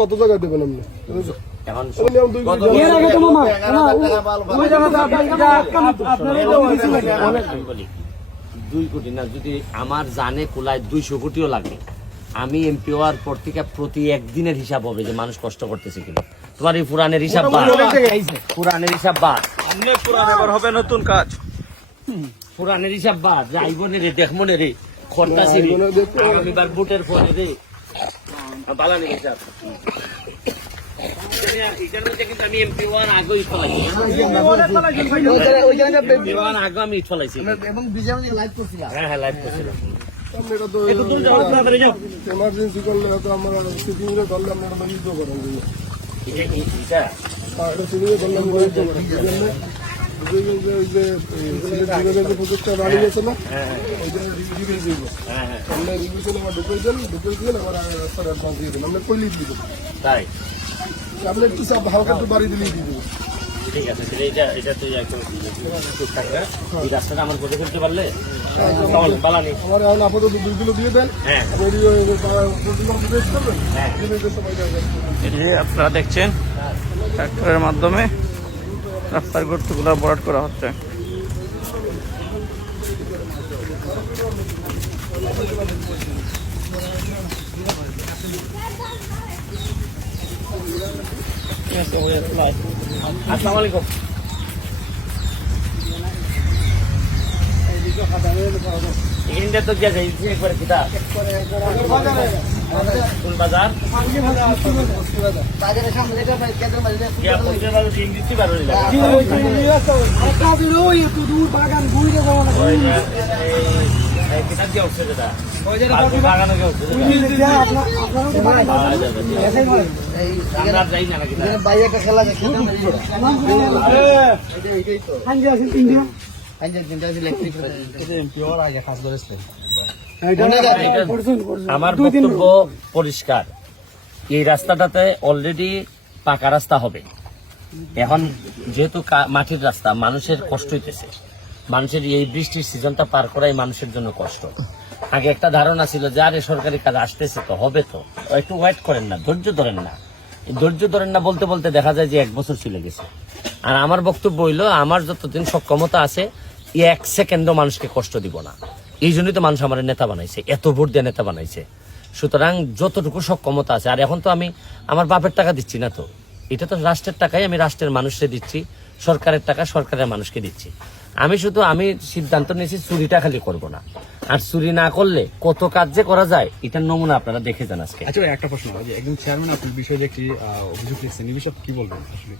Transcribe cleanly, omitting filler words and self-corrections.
কত জায়গা দেবেন আপনি? দুই কোটি না, যদি আমার জানে কুলায় 200 কোটিও লাগে, আমি এমপি হওয়ার পর থেকে প্রতি একদিনের হিসাব হবে যে মানুষ কষ্ট করতেছে কিনা। তোমার এই পুরানের হিসাব বাদ, পুরানের হিসাব বাদ, হবে নতুন কাজ, পুরানের হিসাব বাদ। যাইবনে রে, দেখমনে রে, খরতাছি রে, আগামীবার বুটের ফোনে রে, বালানি হিসাব। আমি এমপি হওয়ার আগেই ফলাইছি, আমি ফলাইছি। হ্যাঁ হ্যাঁ, লাইভ করছিলাম। এমার্জেন্সি করলে হয়তো আমরা সিটিং এ ধরলে আপনারা যুদ্ধ করেন, প্রজেক্টটা বাড়ি গেছে না, আমরা রিভিশন আমার ঢুকে দেন, ঢুকে দিয়ে আবার রাস্তার অ্যাডভান্স দিয়ে দেন, আমরা কইলেই দিয়ে দেবো। তাই আপনি একটু হালকা একটু বাড়ি দিলেই দিয়ে দেবো। ঠিক আছে, এটা তুই একদম এই রাস্তাটা আমার করে ফেলতে পারলে বালানি। আমার এখন আপাতত বিলগুলো দিয়ে দেন, আপনারা দেখছেন ট্রাক্টরের মাধ্যমে রাস্তার গর্তগুলো ভরাট করা হচ্ছে। আসসালামু আলাইকুম। এখানটা তো গিয়ে যাই একবারে কিতা কোন বাজার ইংলিশ বার হইল কিতা দিয়ে উঠছে যেটা বাগানো গিয়ে উঠছে আমরা যাই না নাকি আমার বক্তব্য পরিষ্কার। এই রাস্তাটাতে অলরেডি পাকা রাস্তা হবে। এখন যেহেতু মাটির রাস্তা, মানুষের কষ্ট হইতেছে। মানুষের এই বৃষ্টির সিজনটা পার করাই মানুষের জন্য কষ্ট। আগে একটা ধারণা ছিল যে আরে সরকারি কাজ আসতেছে তো হবে, তো একটু ওয়েট করেন না, ধৈর্য ধরেন না। ধৈর্য ধরেন না বলতে বলতে দেখা যায় যে 1 বছর চলে গেছে। আর আমার বক্তব্য হইল, আমার যতদিন সক্ষমতা আছে 1 সেকেন্ডও মানুষকে কষ্ট দিব না। এই জন্যই তো মানুষ আমার নেতা বানাইছে, এত ভোট দিয়ে নেতা বানাইছে। সুতরাং যতটুকু সক্ষমতা আছে, আর এখন তো আমি আমার বাপের টাকা দিচ্ছি না, তো এটা তো রাষ্ট্রের টাকাই আমি রাষ্ট্রের মানুষকে দিচ্ছি, সরকারের টাকা সরকারের মানুষকে দিচ্ছি। আমি সিদ্ধান্ত নিয়েছি চুরিটা খালি করব না, আর চুরি না করলে কত কাজ যে করা যায় এটার নমুনা আপনারা দেখে যান আজকে। আচ্ছা, একটা প্রশ্ন, একজন চেয়ারম্যান আপনার বিষয়ে একটি অভিযোগ লিখছেন, এই বিষয়ে কি বলবেন আসলে?